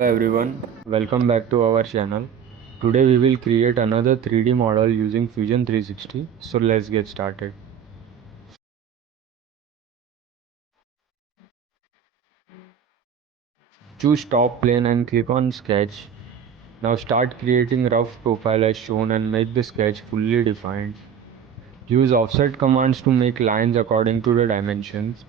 Hello everyone, welcome back to our channel. Today we will create another 3D model using Fusion 360. So let's get started. Choose top plane and click on sketch. Now start creating rough profile as shown and make the sketch fully defined. Use offset commands to make lines according to the dimensions.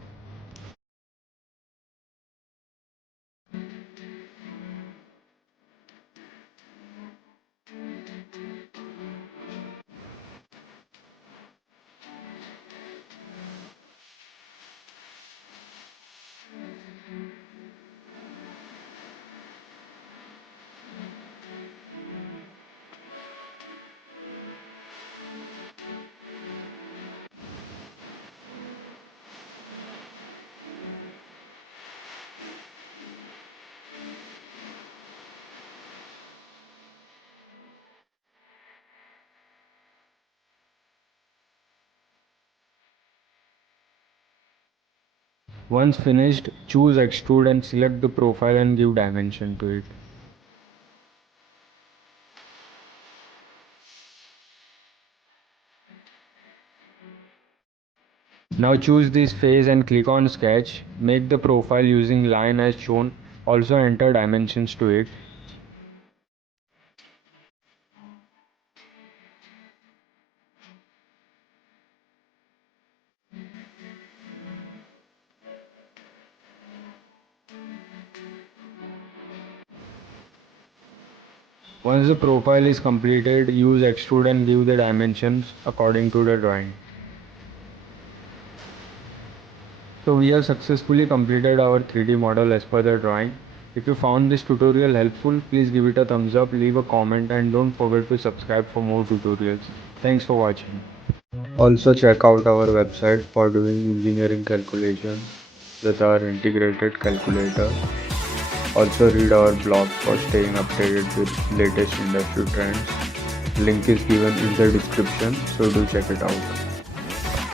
Once finished, choose extrude and select the profile and give dimension to it. Now choose this face and click on sketch. Make the profile using line as shown. Also enter dimensions to it. Once the profile is completed, use extrude and give the dimensions according to the drawing. So we have successfully completed our 3D model as per the drawing. If you found this tutorial helpful, please give it a thumbs up, leave a comment and don't forget to subscribe for more tutorials. Thanks for watching. Also check out our website for doing engineering calculations with our integrated calculator. Also read our blog for staying updated with latest industry trends. Link is given in the description, so do check it out.